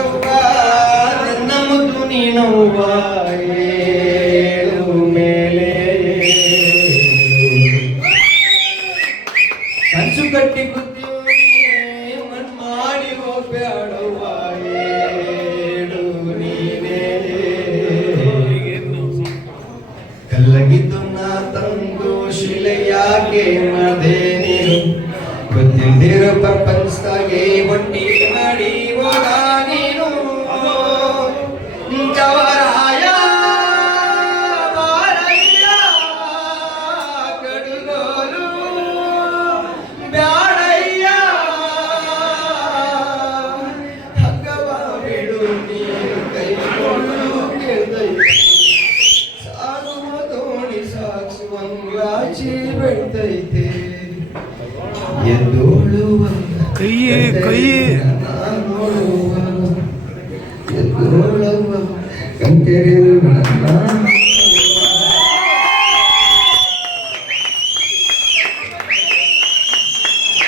ಯವ್ವ ನನ್ನ ಮುದ್ದು ನೀನವ್ವ ಏಳು ಮೇಲೆ ಕನಸು ಕಟ್ಟಿ ಕೂತೀವಿ ಮನ್ ಮಾಡಿ ಹೋಗ್ಬೇಡವ್ವ ಏಳು ನೀನೇ ಕಲ್ಲಗಿದ್ದು ನಾ ತಂದು ಶಿಲೆಯಾಕೆ ಮದೆ ನೀರು ಗೊತ್ತಿಲ್ದಿರೋ ಪ್ರಪಂಚದಾಗೆ ಒಟ್ಟಿ ಮಾಡಿ ಹೋಗ ನೀನು ಜವರಾಯ ಬಾರಯ್ಯ ಗಡಿಗೋಲು ಬ್ಯಾಡಯ್ಯ ಹಗ್ಗವ ಬಿಡು ನೀರು ಕೈಗೊಂಡು ಕೇಳ್ದಯ್ಯ ಸಾಗುವ ದೋಣಿ ಸಾಗಿಸುವಂಗಾಚಿ ಬೆಳ್ತೈತೆ ಎದ್ದೋಳುವ ಕೈಯೇ ನೋಡುವ ಎದ್ದೋಳುವ ಕಂಕೆರೆದು ನನ್ನ